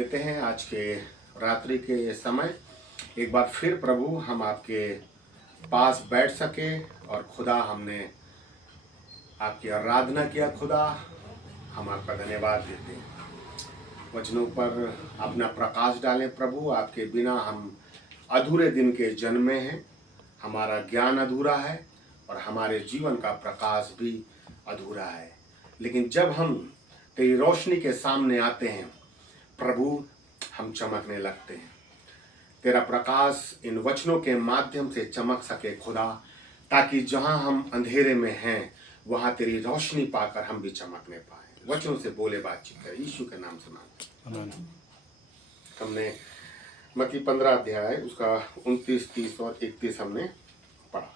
देते हैं आज के रात्रि के समय एक बार फिर प्रभु हम आपके पास बैठ सके और खुदा हमने आपकी आराधना किया। खुदा हम आपका धन्यवाद देते हैं। वचनों पर अपना प्रकाश डालें प्रभु। आपके बिना हम अधूरे दिन के जन्मे हैं। हमारा ज्ञान अधूरा है और हमारे जीवन का प्रकाश भी अधूरा है, लेकिन जब हम तेरी रोशनी के सामने आते हैं प्रभु हम चमकने लगते हैं। तेरा प्रकाश इन वचनों के माध्यम से चमक सके खुदा, ताकि जहां हम अंधेरे में हैं वहां तेरी रोशनी पाकर हम भी चमकने पाए। वचनों से बोले बातचीत करें यीशु के नाम से मांगते। हमने मत्ती 15 अध्याय उसका 29, 30 और 31 हमने पढ़ा।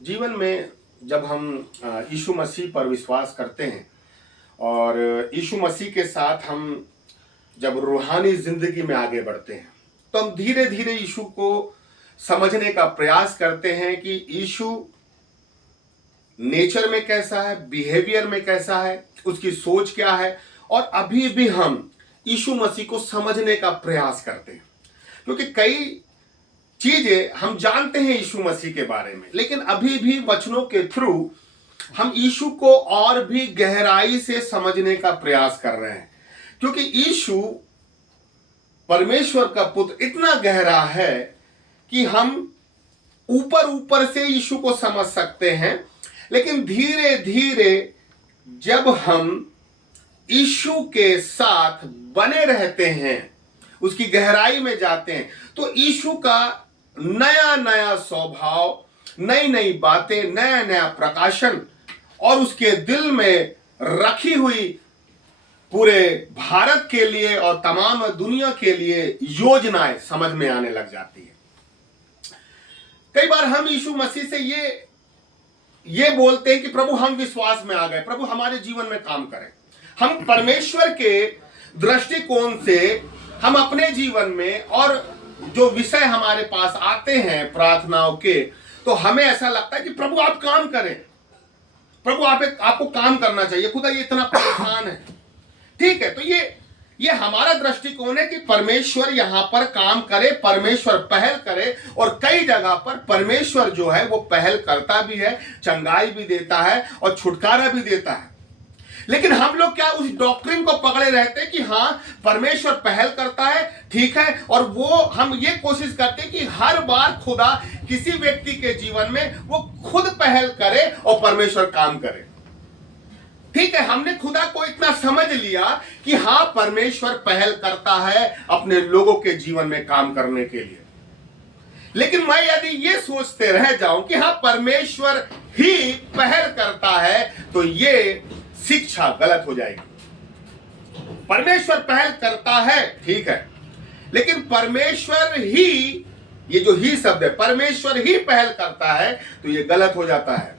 जीवन में जब हम यीशु मसीह पर विश्वास करते हैं और यीशु मसीह के साथ हम जब रूहानी जिंदगी में आगे बढ़ते हैं तो हम धीरे धीरे यीशु को समझने का प्रयास करते हैं कि यीशु नेचर में कैसा है, बिहेवियर में कैसा है, उसकी सोच क्या है। और अभी भी हम यीशु मसीह को समझने का प्रयास करते हैं, क्योंकि कई चीजें हम जानते हैं यीशु मसीह के बारे में, लेकिन अभी भी वचनों के थ्रू हम यीशु को और भी गहराई से समझने का प्रयास कर रहे हैं, क्योंकि यीशु परमेश्वर का पुत्र इतना गहरा है कि हम ऊपर ऊपर से यीशु को समझ सकते हैं, लेकिन धीरे धीरे जब हम यीशु के साथ बने रहते हैं, उसकी गहराई में जाते हैं, तो यीशु का नया नया स्वभाव, नई नई बातें, नया नया प्रकाशन और उसके दिल में रखी हुई पूरे भारत के लिए और तमाम दुनिया के लिए योजनाएं समझ में आने लग जाती है। कई बार हम यीशु मसीह से ये बोलते हैं कि प्रभु हम विश्वास में आ गए, प्रभु हमारे जीवन में काम करें। हम परमेश्वर के दृष्टिकोण से हम अपने जीवन में और जो विषय हमारे पास आते हैं प्रार्थनाओं के, तो हमें ऐसा लगता है कि प्रभु आप काम करें, प्रभु आपको काम करना चाहिए, खुदा ये इतना परेशान है। ठीक है, तो ये हमारा दृष्टिकोण है कि परमेश्वर यहां पर काम करे, परमेश्वर पहल करे। और कई जगह पर परमेश्वर जो है वो पहल करता भी है, चंगाई भी देता है और छुटकारा भी देता है। लेकिन हम लोग क्या उस डॉक्ट्रिन को पकड़े रहते हैं कि हाँ परमेश्वर पहल करता है, ठीक है, और वो हम ये कोशिश करते हैं कि हर बार खुदा किसी व्यक्ति के जीवन में वो खुद पहल करे और परमेश्वर काम करे। ठीक है, हमने खुदा को इतना समझ लिया कि हाँ परमेश्वर पहल करता है अपने लोगों के जीवन में काम करने के लिए। लेकिन मैं यदि ये सोचते रह जाऊं कि हाँ परमेश्वर ही पहल करता है, तो ये शिक्षा गलत हो जाएगी। परमेश्वर पहल करता है, ठीक है, लेकिन परमेश्वर ही, ये जो ही शब्द है, परमेश्वर ही पहल करता है, तो ये गलत हो जाता है।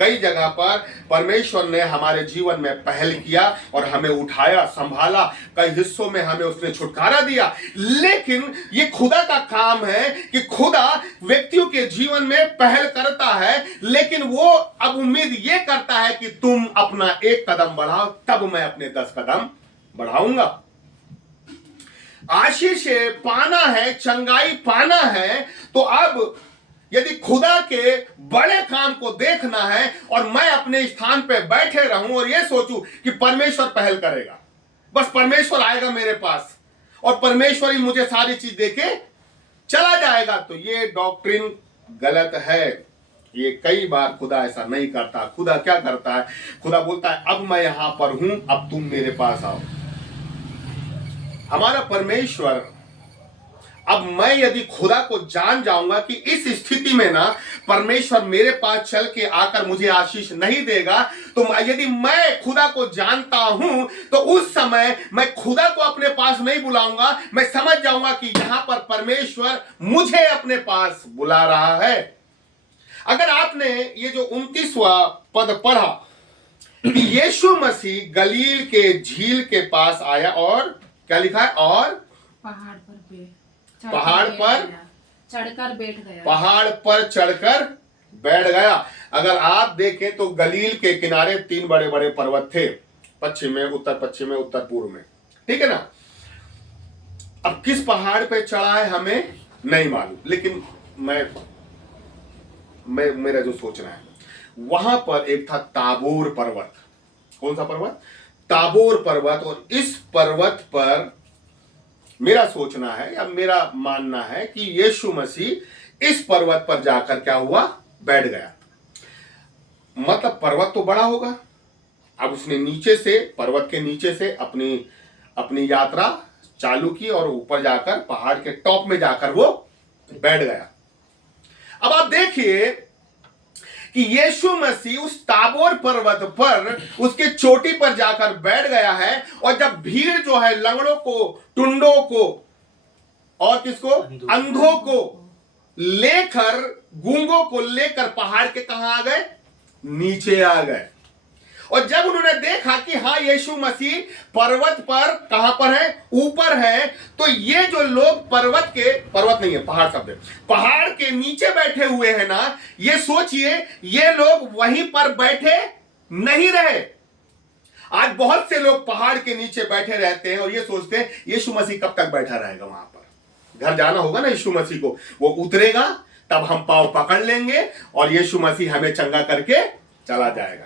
कई जगह पर परमेश्वर ने हमारे जीवन में पहल किया और हमें उठाया, संभाला, कई हिस्सों में हमें उसने छुटकारा दिया। लेकिन ये खुदा का काम है कि खुदा व्यक्तियों के जीवन में पहल करता है, लेकिन वो अब उम्मीद ये करता है कि तुम अपना एक कदम बढ़ाओ, तब मैं अपने 10 कदम बढ़ाऊंगा। आशीष पाना है, चंगाई पाना है, तो अब यदि खुदा के बड़े काम को देखना है और मैं अपने स्थान पे बैठे रहूं और ये सोचूं कि परमेश्वर पहल करेगा, बस परमेश्वर आएगा मेरे पास और परमेश्वर ही मुझे सारी चीज देके चला जाएगा, तो ये डॉक्ट्रिन गलत है। ये कई बार खुदा ऐसा नहीं करता। खुदा क्या करता है? खुदा बोलता है अब मैं यहां पर हूं, अब तुम मेरे पास आओ। हमारा परमेश्वर, अब मैं यदि खुदा को जान जाऊंगा कि इस स्थिति में ना परमेश्वर मेरे पास चल के आकर मुझे आशीष नहीं देगा, तो यदि मैं खुदा को जानता हूं तो उस समय मैं खुदा को अपने पास नहीं बुलाऊंगा। मैं समझ जाऊंगा कि यहां पर परमेश्वर मुझे अपने पास बुला रहा है। अगर आपने ये जो 29वां पद पढ़ा कि यीशु मसीह गलील के झील के पास आया और क्या लिखा है? और पहाड़ पर चढ़कर बैठ गया। अगर आप देखें तो गलील के किनारे 3 बड़े बड़े पर्वत थे, पश्चिम में, उत्तर पश्चिम में, उत्तर पूर्व में, ठीक है ना। अब किस पहाड़ पे चढ़ा है हमें नहीं मालूम, लेकिन मेरा जो सोचना है, वहां पर एक था ताबोर पर्वत। कौन सा पर्वत? ताबोर पर्वत। और इस पर्वत पर मेरा सोचना है या मेरा मानना है कि यीशु मसीह इस पर्वत पर जाकर क्या हुआ? बैठ गया। मतलब पर्वत तो बड़ा होगा, अब उसने नीचे से, पर्वत के नीचे से अपनी अपनी यात्रा चालू की और ऊपर जाकर पहाड़ के टॉप में जाकर वो बैठ गया। अब आप देखिए कि यीशु मसीह उस ताबोर पर्वत पर उसके चोटी पर जाकर बैठ गया है। और जब भीड़ जो है लंगड़ों को, टुंडों को और किसको? अंधों को लेकर, गूंगों को लेकर पहाड़ के कहां आ गए? नीचे आ गए। और जब उन्होंने देखा कि हाँ यीशु मसीह पर्वत पर, कहां पर है? ऊपर है, तो ये जो लोग पर्वत नहीं है, पहाड़ शब्द है, पहाड़ के नीचे बैठे हुए हैं ना, ये सोचिए ये लोग वहीं पर बैठे नहीं रहे। आज बहुत से लोग पहाड़ के नीचे बैठे रहते हैं और ये सोचते हैं यीशु मसीह कब तक बैठा रहेगा वहां पर। घर जाना होगा ना यीशु मसीह को, वो उतरेगा तब हम पांव पकड़ लेंगे और यीशु मसीह हमें चंगा करके चला जाएगा।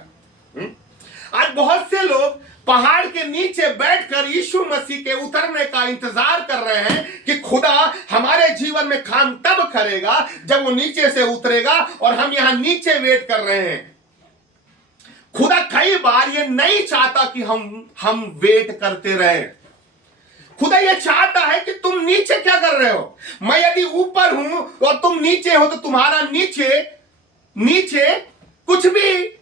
आज बहुत से लोग पहाड़ के नीचे बैठकर यीशु मसीह के उतरने का इंतजार कर रहे हैं कि खुदा हमारे जीवन में काम तब करेगा जब वो नीचे से उतरेगा, और हम यहां नीचे वेट कर रहे हैं। खुदा कई बार ये नहीं चाहता कि हम वेट करते रहे। खुदा ये चाहता है कि तुम नीचे क्या कर रहे हो? मैं यदि ऊपर हूं और तुम नीचे हो तो तुम्हारा नीचे कुछ भी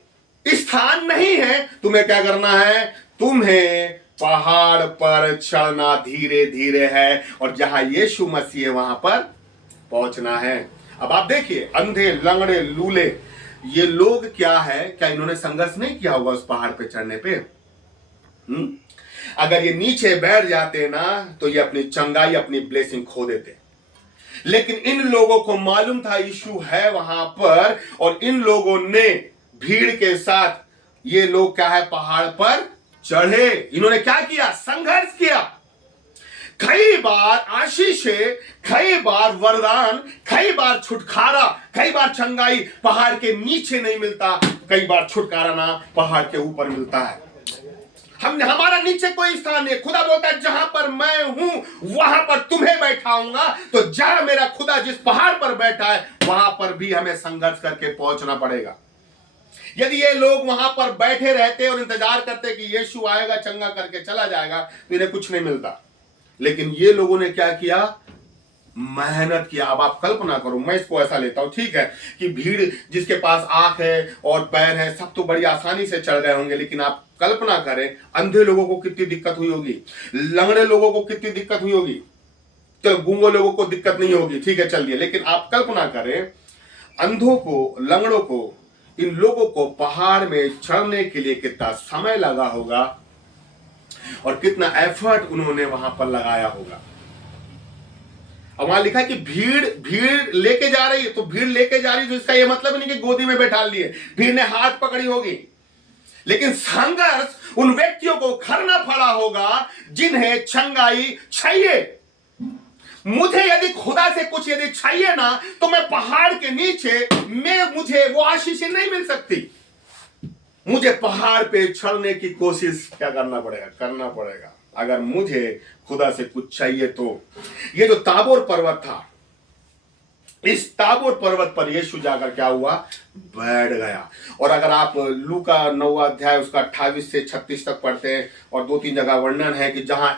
स्थान नहीं है। तुम्हें क्या करना है? तुम्हें पहाड़ पर चढ़ना धीरे धीरे है, और जहां यीशु मसीह है वहां पर पहुंचना है। अब आप देखिए, अंधे, लंगड़े, लूले, ये लोग क्या है? क्या इन्होंने संघर्ष नहीं किया होगा उस पहाड़ पे चढ़ने पे? अगर ये नीचे बैठ जाते ना तो ये अपनी चंगाई, अपनी ब्लेसिंग खो देते। लेकिन इन लोगों को मालूम था यीशु है वहां पर, और इन लोगों ने भीड़ के साथ, ये लोग क्या है? पहाड़ पर चढ़े। इन्होंने क्या किया? संघर्ष किया। कई बार आशीषें, कई बार वरदान, कई बार छुटकारा, कई बार चंगाई पहाड़ के नीचे नहीं मिलता, कई बार छुटकारा ना पहाड़ के ऊपर मिलता है। हमारा नीचे कोई स्थान नहीं। खुदा बोलता है जहां पर मैं हूं वहां पर तुम्हें बैठाऊंगा। तो जहां मेरा खुदा जिस पहाड़ पर बैठा है वहां पर भी हमें संघर्ष करके पहुंचना पड़ेगा। यदि ये लोग वहां पर बैठे रहते और इंतजार करते कि यीशु आएगा, चंगा करके चला जाएगा, तो इन्हें कुछ नहीं मिलता। लेकिन ये लोगों ने क्या किया? मेहनत किया। अब आप कल्पना करो, मैं इसको ऐसा लेता हूं, ठीक है, कि भीड़ जिसके पास आंख है और पैर है सब तो बड़ी आसानी से चढ़ गए होंगे, लेकिन आप कल्पना करें अंधे लोगों को कितनी दिक्कत हुई होगी, लंगड़े लोगों को कितनी दिक्कत हुई होगी। चलो गूंगे लोगों को दिक्कत नहीं होगी, ठीक है चलिए, लेकिन आप कल्पना करें अंधों को, लंगड़ों को, इन लोगों को पहाड़ में चढ़ने के लिए कितना समय लगा होगा और कितना एफर्ट उन्होंने वहां पर लगाया होगा। अब वहां लिखा है कि भीड़ लेके जा रही है, तो भीड़ लेके जा रही है तो इसका यह मतलब नहीं कि गोदी में बैठा लिए, भीड़ ने हाथ पकड़ी होगी। लेकिन संघर्ष उन व्यक्तियों को करना पड़ा होगा जिन्हें चंगाई चाहिए। मुझे यदि खुदा से कुछ यदि चाहिए ना, तो मैं पहाड़ के नीचे मुझे वो आशीष नहीं मिल सकती। मुझे पहाड़ पे चढ़ने की कोशिश क्या करना पड़ेगा अगर मुझे खुदा से कुछ चाहिए तो। ये जो ताबोर पर्वत था, इस ताबोर पर्वत पर यीशु जाकर क्या हुआ? बैठ गया। और अगर आप लूका 9 अध्याय उसका 28 से 36 तक पढ़ते हैं, और 2-3 जगह वर्णन है कि जहां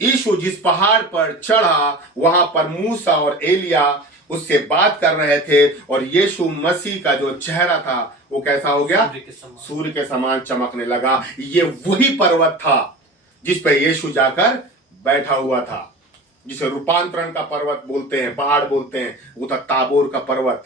यीशु जिस पहाड़ पर चढ़ा वहां पर मूसा और एलिया उससे बात कर रहे थे, और यीशु मसीह का जो चेहरा था वो कैसा हो गया? सूर्य के समान चमकने लगा। ये वही पर्वत था जिस पर यीशु जाकर बैठा हुआ था, जिसे रूपांतरण का पर्वत बोलते हैं, पहाड़ बोलते हैं, वो था ताबोर का पर्वत।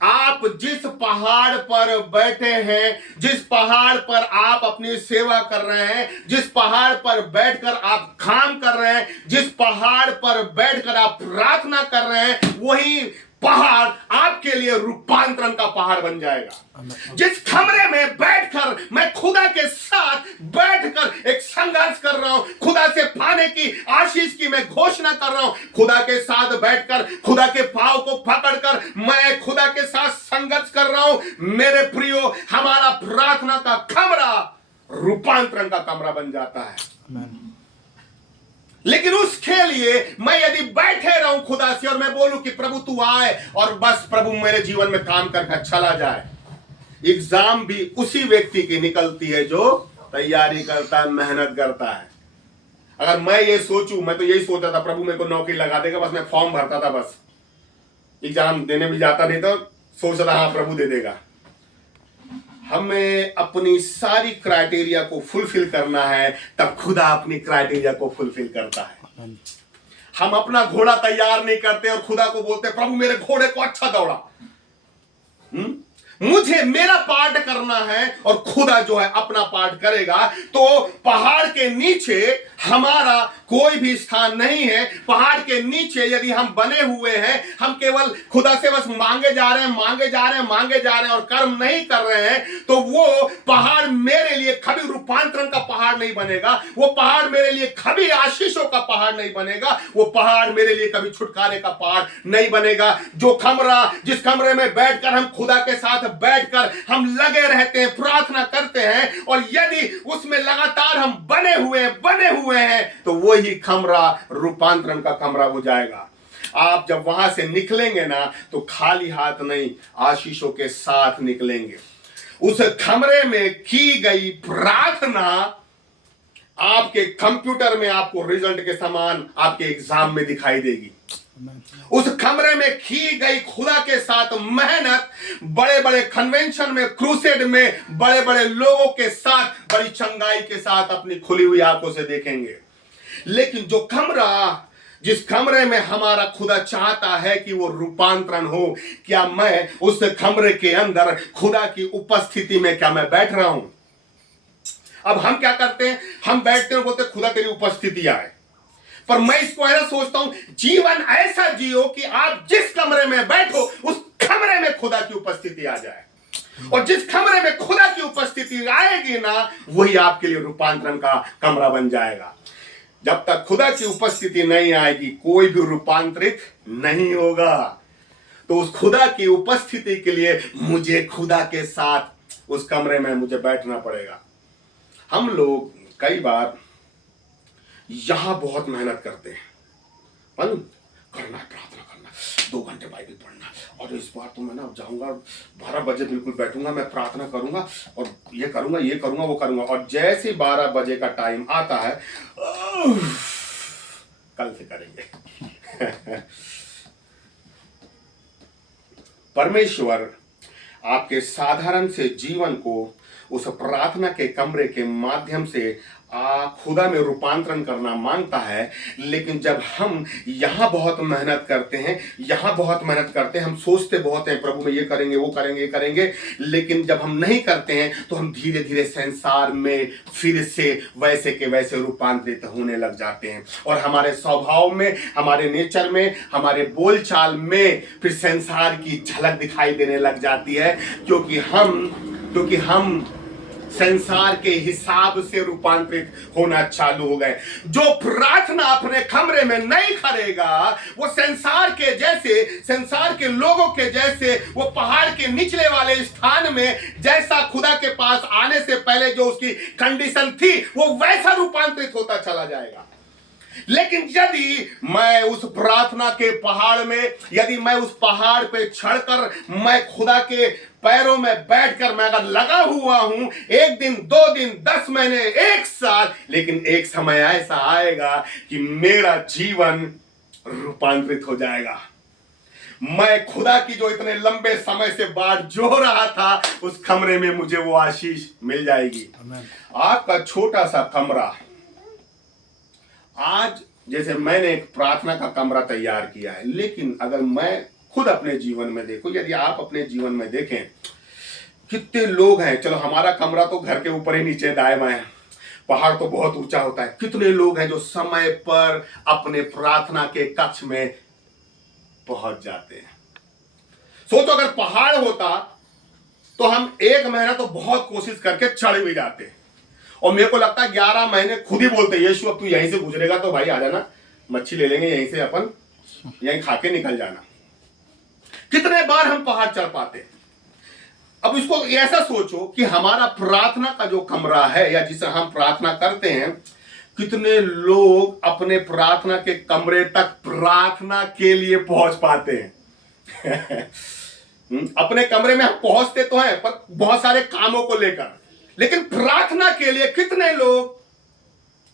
आप जिस पहाड़ पर बैठे हैं, जिस पहाड़ पर आप अपनी सेवा कर रहे हैं, जिस पहाड़ पर बैठकर आप काम कर रहे हैं, जिस पहाड़ पर बैठकर आप प्रार्थना कर रहे हैं, वही पहाड़ आपके लिए रूपांतरण का पहाड़ बन जाएगा। जिस कमरे में बैठकर मैं खुदा के साथ बैठकर एक संघर्ष कर रहा हूं, खुदा से पाने की आशीष की मैं घोषणा कर रहा हूं, खुदा के साथ बैठकर, खुदा के पांव को पकड़कर मैं खुदा के साथ संघर्ष कर रहा हूं। मेरे प्रियो, हमारा प्रार्थना का कमरा रूपांतरण का कमरा बन जाता है। लेकिन उसके लिए मैं यदि बैठे रहूं खुदा से और मैं बोलूं कि प्रभु तू आए और बस प्रभु मेरे जीवन में काम करके चला जाए, एग्जाम भी उसी व्यक्ति की निकलती है जो तैयारी करता है, मेहनत करता है। अगर मैं ये सोचूं, मैं तो यही सोचा था प्रभु मेरे को नौकरी लगा देगा, बस मैं फॉर्म भरता था, बस एग्जाम देने भी जाता नहीं तो सोचता था हाँ प्रभु दे देगा। हमें अपनी सारी क्राइटेरिया को फुलफिल करना है, तब खुदा अपनी क्राइटेरिया को फुलफिल करता है। हम अपना घोड़ा तैयार नहीं करते और खुदा को बोलते प्रभु मेरे घोड़े को अच्छा दौड़ा। मुझे मेरा पार्ट करना है और खुदा जो है अपना पार्ट करेगा। तो पहाड़ के नीचे हमारा कोई भी स्थान नहीं है। पहाड़ के नीचे यदि हम बने हुए हैं, हम केवल खुदा से बस मांगे जा रहे हैं, मांगे जा रहे हैं, मांगे जा रहे हैं और कर्म नहीं कर रहे हैं, तो वो पहाड़ मेरे लिए कभी रूपांतरण का पहाड़ नहीं बनेगा। वो पहाड़ मेरे लिए कभी आशीषों का पहाड़ नहीं बनेगा। वो पहाड़ मेरे लिए कभी छुटकारे का पहाड़ नहीं बनेगा। जो कमरा, जिस कमरे में बैठकर हम खुदा के साथ बैठकर हम लगे रहते हैं, प्रार्थना करते हैं, और यदि उसमें लगातार हम बने हुए हैं, तो वही कमरा रूपांतरण का कमरा हो जाएगा। आप जब वहां से निकलेंगे ना, तो खाली हाथ नहीं, आशीषों के साथ निकलेंगे। उस कमरे में की गई प्रार्थना आपके कंप्यूटर में आपको रिजल्ट के समान आपके एग्जाम में दिखाई देगी। उस कमरे में की गई खुदा के साथ मेहनत बड़े बड़े कन्वेंशन में, क्रूसेड में, बड़े बड़े लोगों के साथ बड़ी चंगाई के साथ अपनी खुली हुई आंखों से देखेंगे। लेकिन जो कमरा, जिस कमरे में हमारा खुदा चाहता है कि वो रूपांतरण हो, क्या मैं उस कमरे के अंदर खुदा की उपस्थिति में क्या मैं बैठ रहा हूं? अब हम क्या करते हैं, हम बैठते हैं, बोलते खुदा तेरी उपस्थिति आए। पर मैं इसको ऐसा सोचता हूं, जीवन ऐसा जियो कि आप जिस कमरे में बैठो उस कमरे में खुदा की उपस्थिति आ जाए। और जिस कमरे में खुदा की उपस्थिति आएगी ना, वही आपके लिए रूपांतरण का कमरा बन जाएगा। जब तक खुदा की उपस्थिति नहीं आएगी, कोई भी रूपांतरित नहीं होगा। तो उस खुदा की उपस्थिति के लिए मुझे खुदा के साथ उस कमरे में मुझे बैठना पड़ेगा। हम लोग कई बार यहां बहुत मेहनत करते हैं, करना है, प्रार्थना करना, 2 घंटे बाइबल पढ़ना, और इस बार तो मैं ना जाऊंगा 12 बजे बिल्कुल बैठूंगा, मैं प्रार्थना करूंगा और ये करूंगा वो करूंगा। और जैसे 12 बजे का टाइम आता है, कल से करेंगे। परमेश्वर आपके साधारण से जीवन को उस प्रार्थना के कमरे के माध्यम से खुदा में रूपांतरण करना मांगता है। लेकिन जब हम यहाँ बहुत मेहनत करते हैं, हम सोचते बहुत हैं प्रभु में ये करेंगे, वो करेंगे, ये करेंगे, लेकिन जब हम नहीं करते हैं तो हम धीरे धीरे संसार में फिर से वैसे के वैसे रूपांतरित होने लग जाते हैं। और हमारे स्वभाव में, हमारे नेचर में, हमारे बोलचाल में फिर संसार की झलक दिखाई देने लग जाती है, क्योंकि हम संसार के हिसाब से रूपांतरित होना चालू हो गए। जो प्रार्थना अपने कमरे में नहीं करेगा, वो संसार के लोगों के जैसे, वो पहाड़ के निचले वाले स्थान में जैसा खुदा के पास आने से पहले जो उसकी कंडीशन थी, वो वैसा रूपांतरित होता चला जाएगा। लेकिन यदि मैं उस प्रार्थना के पहाड़ में, यदि मैं उस पहाड़ पे चढ़कर मैं खुदा के पैरों में बैठकर मैं अगर लगा हुआ हूं, 1 दिन, 2 दिन, 10 महीने, 1 साल, लेकिन एक समय ऐसा आएगा कि मेरा जीवन रूपांतरित हो जाएगा। मैं खुदा की जो इतने लंबे समय से बाट जो रहा था, उस कमरे में मुझे वो आशीष मिल जाएगी। आपका छोटा सा कमरा, आज जैसे मैंने एक प्रार्थना का कमरा तैयार किया है, लेकिन अगर मैं खुद अपने जीवन में देखूं, यदि आप अपने जीवन में देखें, कितने लोग हैं, चलो हमारा कमरा तो घर के ऊपर ही नीचे दाएं बाएं, पहाड़ तो बहुत ऊंचा होता है, कितने लोग हैं जो समय पर अपने प्रार्थना के कक्ष में पहुंच जाते हैं। सोचो अगर पहाड़ होता तो हम 1 महीना तो बहुत कोशिश करके चढ़ भी जाते, और मेरे को लगता है 11 महीने खुद ही बोलते यीशु अब तू यहीं से गुजरेगा तो भाई आ जाना, मच्छी ले लेंगे यहीं से, अपन यहीं खा के निकल जाना। कितने बार हम पहाड़ चढ़ पाते हैं। अब इसको ऐसा सोचो कि हमारा प्रार्थना का जो कमरा है या जिसे हम प्रार्थना करते हैं, कितने लोग अपने प्रार्थना के कमरे तक प्रार्थना के लिए पहुंच पाते हैं। अपने कमरे में हम पहुंचते तो हैं पर बहुत सारे कामों को लेकर, लेकिन प्रार्थना के लिए कितने लोग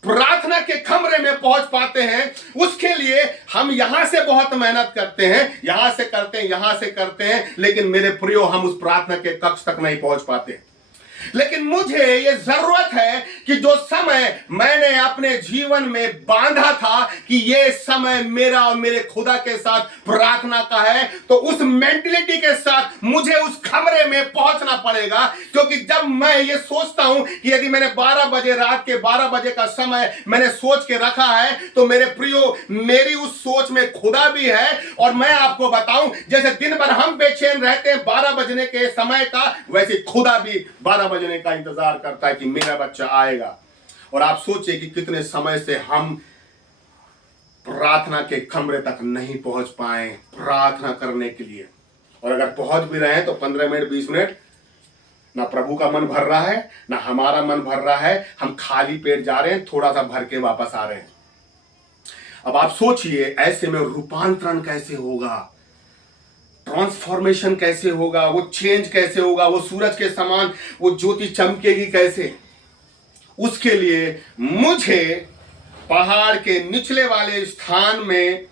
प्रार्थना के कमरे में पहुंच पाते हैं। उसके लिए हम यहां से बहुत मेहनत करते हैं, यहां से करते हैं, यहां से करते हैं, लेकिन मेरे प्रियो हम उस प्रार्थना के कक्ष तक नहीं पहुंच पाते। लेकिन मुझे यह जरूरत है कि जो समय मैंने अपने जीवन में बांधा था कि यह समय मेरा और मेरे खुदा के साथ प्रार्थना का है, तो उस मेंटलिटी के साथ मुझे उस कमरे में पहुंचना पड़ेगा। क्योंकि जब मैं ये सोचता हूं कि यदि मैंने 12 बजे, रात के 12 बजे का समय मैंने सोच के रखा है, तो मेरे प्रियो मेरी उस सोच में खुदा भी है। और मैं आपको बताऊं, जैसे दिन भर हम बेचैन रहते हैं 12 बजने के समय का, वैसे खुदा भी 12 बजने का इंतजार करता है कि मेरा बच्चा आएगा। और आप सोचिए कि कितने समय से हम प्रार्थना के कमरे तक नहीं पहुंच पाए प्रार्थना करने के लिए। और अगर पहुंच भी रहे हैं तो 15 मिनट 20 मिनट, ना प्रभु का मन भर रहा है ना हमारा मन भर रहा है, हम खाली पेट जा रहे हैं, थोड़ा सा भर के वापस आ रहे हैं। अब आप सोचिए ऐसे में रूपांतरण कैसे होगा, ट्रांसफॉर्मेशन कैसे होगा, वो चेंज कैसे होगा, वो सूरज के समान वो ज्योति चमकेगी कैसे। उसके लिए मुझे पहाड़ के निचले वाले स्थान में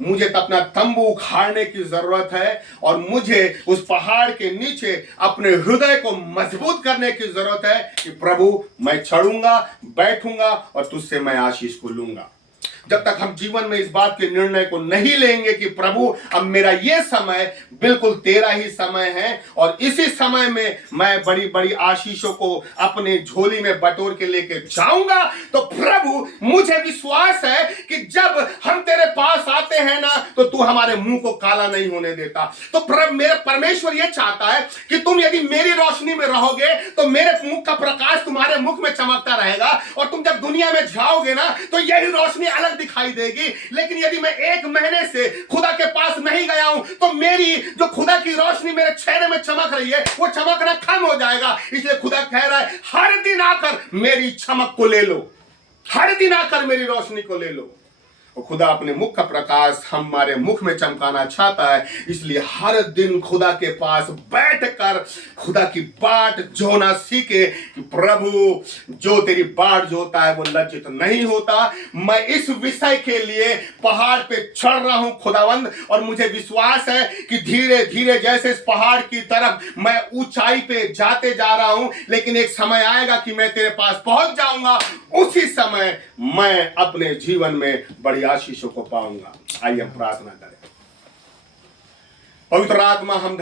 मुझे अपना तंबू उखाड़ने की जरूरत है, और मुझे उस पहाड़ के नीचे अपने हृदय को मजबूत करने की जरूरत है कि प्रभु मैं चढ़ूंगा, बैठूंगा और तुझसे मैं आशीष को लूंगा। जब तक हम जीवन में इस बात के निर्णय को नहीं लेंगे कि प्रभु अब मेरा ये समय बिल्कुल तेरा ही समय है और इसी समय में मैं बड़ी बड़ी आशीषों को अपने झोली में बटोर के लेके जाऊंगा, तो प्रभु मुझे विश्वास है कि जब हम तेरे पास आते हैं ना, तो तू हमारे मुंह को काला नहीं होने देता। तो प्रभु मेरा परमेश्वर ये चाहता है कि तुम यदि मेरी रोशनी में रहोगे तो मेरे मुख का प्रकाश तुम्हारे मुख में चमकता रहेगा, और तुम जब दुनिया में जाओगे ना तो यही रोशनी अलग दिखाई देगी। लेकिन यदि मैं 1 महीने से खुदा के पास नहीं गया हूं तो मेरी जो खुदा की रोशनी मेरे चेहरे में चमक रही है वो चमकना कम हो जाएगा। इसलिए खुदा कह रहा है हर दिन आकर मेरी चमक को ले लो, हर दिन आकर मेरी रोशनी को ले लो। और खुदा अपने मुख का प्रकाश हमारे मुख में चमकाना चाहता है। इसलिए हर दिन खुदा के पास बैठकर खुदा की बाट जोना सीखे कि प्रभु जो तेरी बाट जोता है वो लज्जित नहीं होता। मैं इस विषय के लिए पहाड़ पे चढ़ रहा हूं खुदावंद, और मुझे विश्वास है कि धीरे धीरे जैसे इस पहाड़ की तरफ मैं ऊंचाई पे जाते जा रहा हूं, लेकिन एक समय आएगा कि मैं तेरे पास पहुंच जाऊंगा। उसी समय मैं अपने जीवन में बड़ी आशीषों को पाऊंगा। आइए हम प्रार्थना करें। पवित्र आत्मा हम